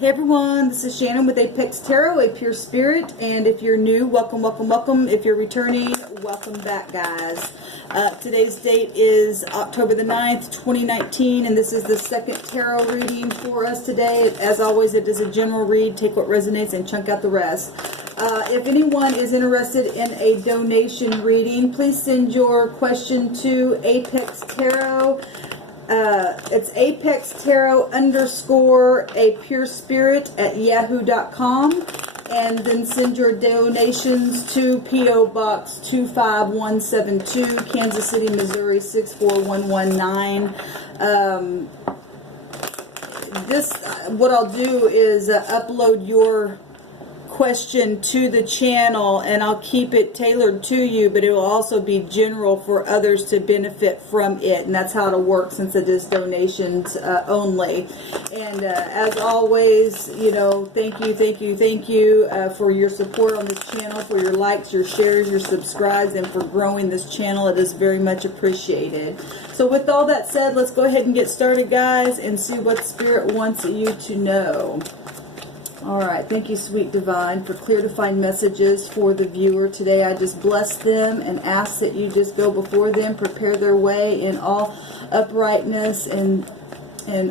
Hey everyone, this is Shannon with Apex Tarot, a pure spirit, and if you're new, welcome, welcome, welcome. If you're returning, welcome back, guys. Today's date is October the 9th, 2019, and this is the second tarot reading for us today. As always, it is a general read. Take what resonates and chunk out the rest. If anyone is interested in a donation reading, please send your question to Apex Tarot. It's Apex Tarot _ a pure spirit at yahoo.com, and then send your donations to P.O. Box 25172, Kansas City, Missouri 64119. What I'll do is upload your question to the channel, and I'll keep it tailored to you, but it will also be general for others to benefit from it, and that's how it'll work since it is donations only. And as always, you know, thank you for your support on this channel, for your likes, your shares, your subscribes, and for growing this channel. It is very much appreciated. So with all that said, let's go ahead and get started, guys, and see what Spirit wants you to know. Alright, thank you, Sweet Divine, for clear defined messages for the viewer today. I just bless them and ask that you just go before them, prepare their way in all uprightness and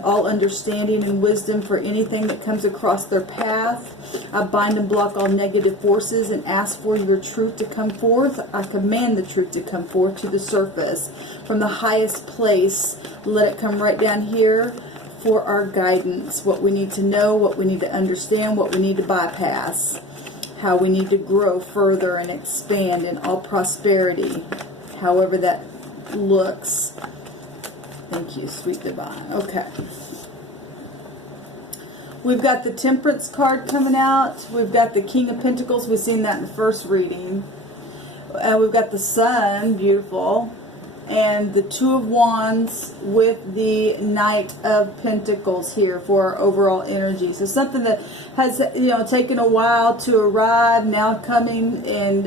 all understanding and wisdom for anything that comes across their path. I bind and block all negative forces and ask for your truth to come forth. I command the truth to come forth to the surface from the highest place. Let it come right down here for our guidance, what we need to know, what we need to understand, what we need to bypass, how we need to grow further and expand in all prosperity, however that looks. Thank you, Sweet Divine. Okay. We've got the Temperance card coming out. We've got the King of Pentacles. We've seen that in the first reading. We've got the Sun, beautiful. And the Two of Wands with the Knight of Pentacles here for our overall energy. So something that has, you know, taken a while to arrive, now coming and,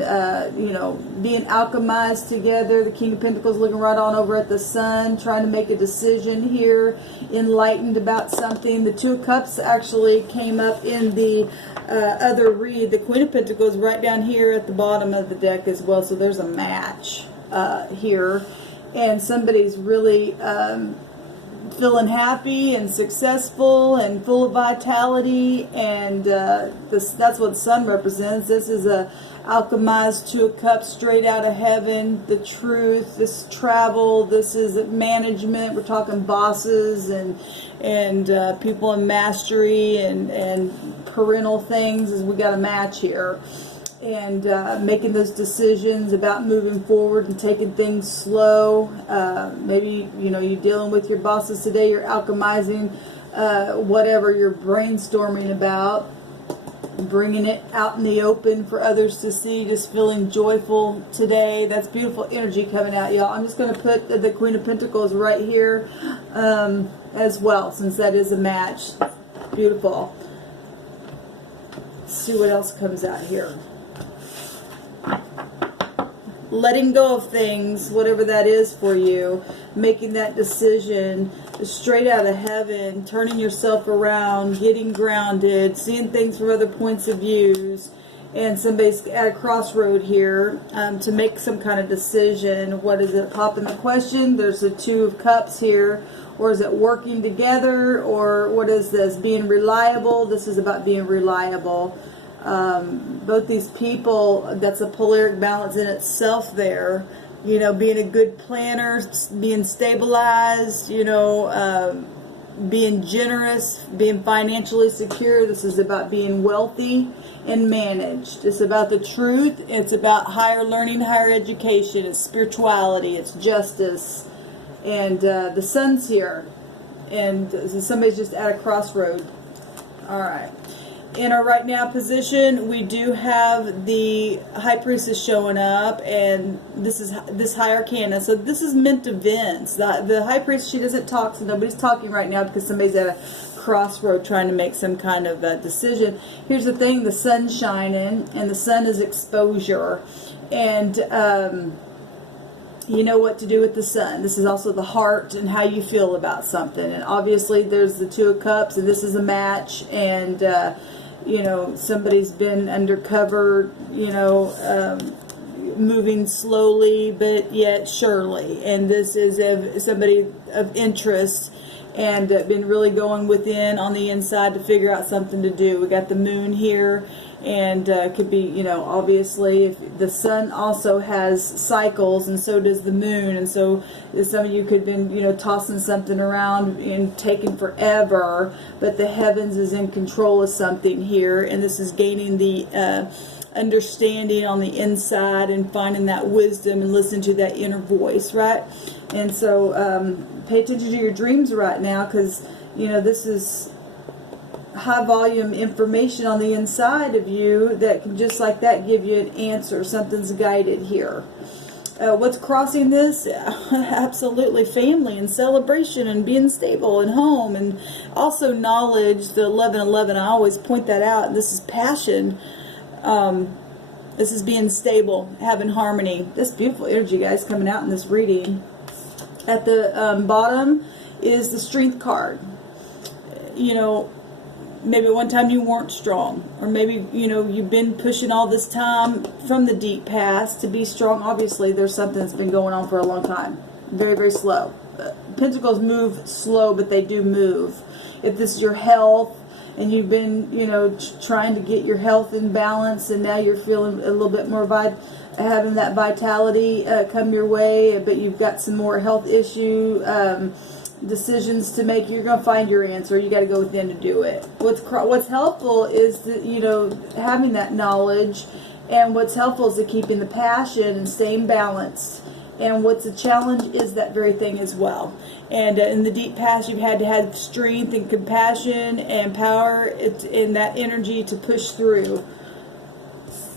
you know, being alchemized together. The King of Pentacles looking right on over at the Sun, trying to make a decision here, enlightened about something. The Two of Cups actually came up in the other read. The Queen of Pentacles right down here at the bottom of the deck as well. So there's a match here. And somebody's really feeling happy and successful and full of vitality, and that's what the Sun represents. This is a alchemized Two of Cups straight out of heaven. The truth, this travel, this is management. We're talking bosses and people in mastery and parental things, as we got a match here. And making those decisions about moving forward and taking things slow. Maybe, you know, you're dealing with your bosses today, you're alchemizing whatever you're brainstorming about, bringing it out in the open for others to see, just feeling joyful today. That's beautiful energy coming out, y'all. I'm just going to put the Queen of Pentacles right here as well, since that is a match. Beautiful. Let's see what else comes out here. Letting go of things, whatever that is for you, making that decision straight out of heaven, turning yourself around, getting grounded, seeing things from other points of views, and somebody's at a crossroad here to make some kind of decision. What is it? Popping the question. There's the Two of Cups here. Or is it working together? Or what is this? Being reliable. This is about being reliable. Both these people, that's a polaric balance in itself there, you know, being a good planner, being stabilized, you know, being generous, being financially secure. This is about being wealthy and managed. It's about the truth. It's about higher learning, higher education. It's spirituality. It's justice. And the Sun's here. And somebody's just at a crossroad. All right. In our right now position, we do have the High Priestess showing up, and this is this High Arcana. So this is meant to Vince. The High Priestess, she doesn't talk, so nobody's talking right now because somebody's at a crossroad trying to make some kind of decision. Here's the thing: the sun's shining, and the sun is exposure, and You know what to do with the Sun. This is also the heart and how you feel about something. And obviously there's the Two of Cups, and this is a match, and you know, somebody's been undercover, you know, moving slowly but yet surely, and this is somebody of interest, and been really going within on the inside to figure out something to do. We got the Moon here, and could be, you know, obviously if the Sun also has cycles, and so does the Moon, and so some of you could have been, you know, tossing something around and taking forever, but the heavens is in control of something here, and this is gaining the understanding on the inside and finding that wisdom and listening to that inner voice, right? And so pay attention to your dreams right now, because, you know, this is high volume information on the inside of you that can just like that give you an answer. Something's guided here. What's crossing this? Absolutely family and celebration and being stable and home, and also knowledge. The 1111, I always point that out. This is passion. This is being stable, having harmony. This beautiful energy, guys, coming out in this reading. At the bottom is the Strength card. You know, maybe one time you weren't strong, or maybe, you know, you've been pushing all this time from the deep past to be strong. Obviously there's something that's been going on for a long time. Very, very slow. Pentacles move slow, but they do move. If this is your health, and you've been, you know, trying to get your health in balance, and now you're feeling a little bit more having that vitality come your way, but you've got some more health issue decisions to make, you're going to find your answer. You got to go within to do it. What's helpful is that, you know, having that knowledge, and what's helpful is to keeping the passion and staying balanced. And what's a challenge is that very thing as well. And in the deep past, you've had to have strength and compassion and power in that energy to push through.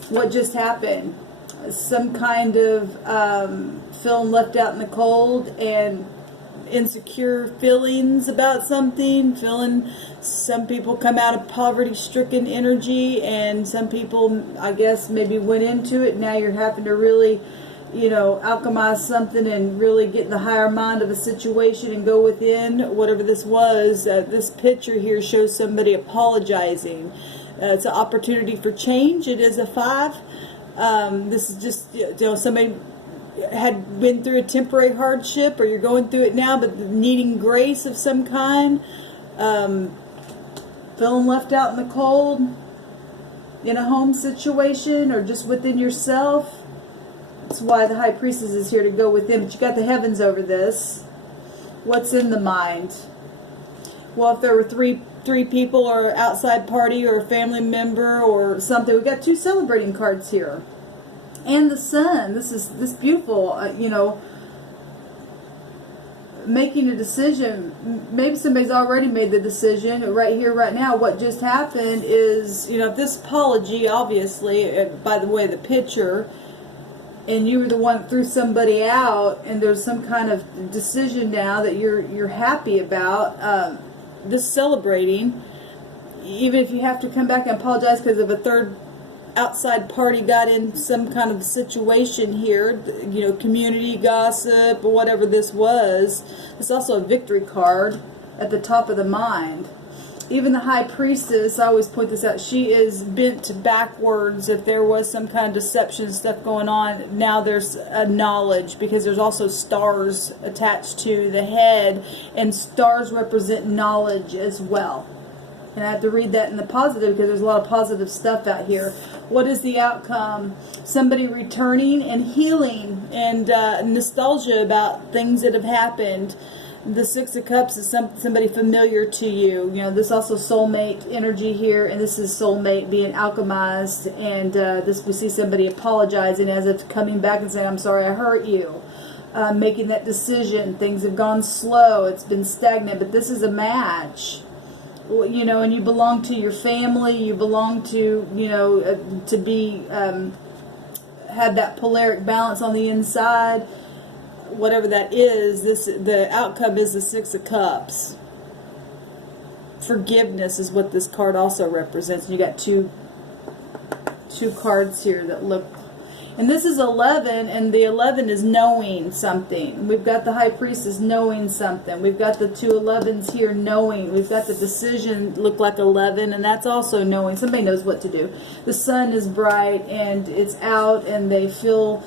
What just happened? Some kind of feeling left out in the cold, and insecure feelings about something, some people come out of poverty-stricken energy, and some people, I guess, maybe went into it. Now you're having to really, you know, alchemize something and really get in the higher mind of a situation and go within whatever this was. This picture here shows somebody apologizing. It's an opportunity for change. It is a 5. This is just, you know, somebody had been through a temporary hardship, or you're going through it now, but needing grace of some kind. Feeling left out in the cold in a home situation, or just within yourself. That's why the High Priestess is here to go within. But you got the heavens over this. What's in the mind? Well, if there were three people, or an outside party, or a family member, or something, we've got 2 celebrating cards here, and the Sun. This beautiful, you know, making a decision. Maybe somebody's already made the decision right here, right now. What just happened is, you know, this apology, obviously, by the way, the picture, and you were the one that threw somebody out, and there's some kind of decision now that you're happy about. This celebrating, even if you have to come back and apologize because of a third outside party got in some kind of situation here, you know, community gossip or whatever this was. It's also a victory card at the top of the mind. Even the High Priestess, I always point this out, she is bent backwards. If there was some kind of deception stuff going on, now there's a knowledge, because there's also stars attached to the head, and stars represent knowledge as well. And I have to read that in the positive, because there's a lot of positive stuff out here. What is the outcome? Somebody returning and healing, and nostalgia about things that have happened. The 6 of Cups is somebody familiar to you. You know, this also soulmate energy here, and this is soulmate being alchemized. And this, we see somebody apologizing as if coming back and saying, I'm sorry I hurt you. Making that decision. Things have gone slow. It's been stagnant, but this is a match. You know, and you belong to your family. You belong to, you know, to be, have that polaric balance on the inside. Whatever that is, the outcome is the 6 of Cups. Forgiveness is what this card also represents. You got two cards here that look, And this is 11, and the 11 is knowing something. We've got the High Priestess knowing something. We've got the 2 11s here knowing. We've got the Decision look like 11, and that's also knowing. Somebody knows what to do. The sun is bright, and it's out, and they feel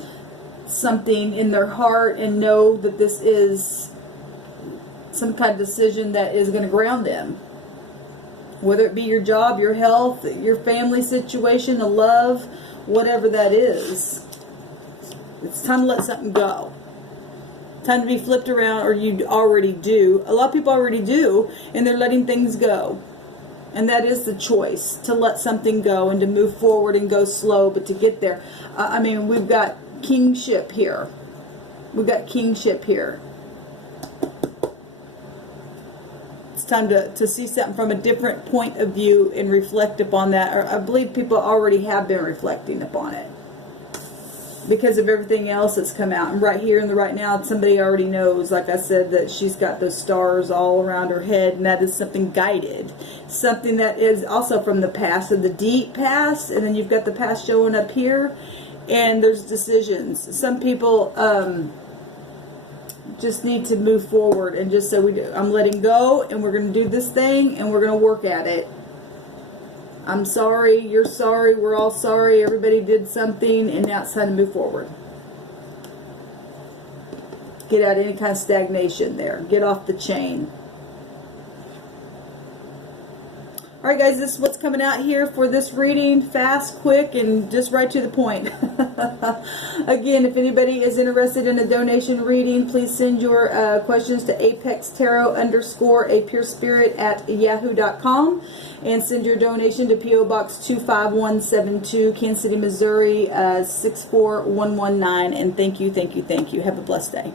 something in their heart and know that this is some kind of decision that is going to ground them. Whether it be your job, your health, your family situation, the love, whatever that is. It's time to let something go. Time to be flipped around, or you already do. A lot of people already do, and they're letting things go. And that is the choice, to let something go and to move forward and go slow, but to get there. I mean, we've got kingship here. We've got kingship here. It's time to see something from a different point of view and reflect upon that. Or I believe people already have been reflecting upon it because of everything else that's come out. And right here in the right now, somebody already knows, like I said, that she's got those stars all around her head, and that is something guided. Something that is also from the past, of the deep past, and then you've got the past showing up here, and there's decisions. Some people just need to move forward and just say, I'm letting go, and we're going to do this thing, and we're going to work at it. I'm sorry, you're sorry, we're all sorry, everybody did something, and now it's time to move forward. Get out of any kind of stagnation there. Get off the chain. Alright guys, this is what's coming out here for this reading. Fast, quick, and just right to the point. Again, if anybody is interested in a donation reading, please send your questions to apextarot_a_purespirit@yahoo.com and send your donation to P.O. Box 25172, Kansas City, Missouri 64119. And thank you, thank you, thank you. Have a blessed day.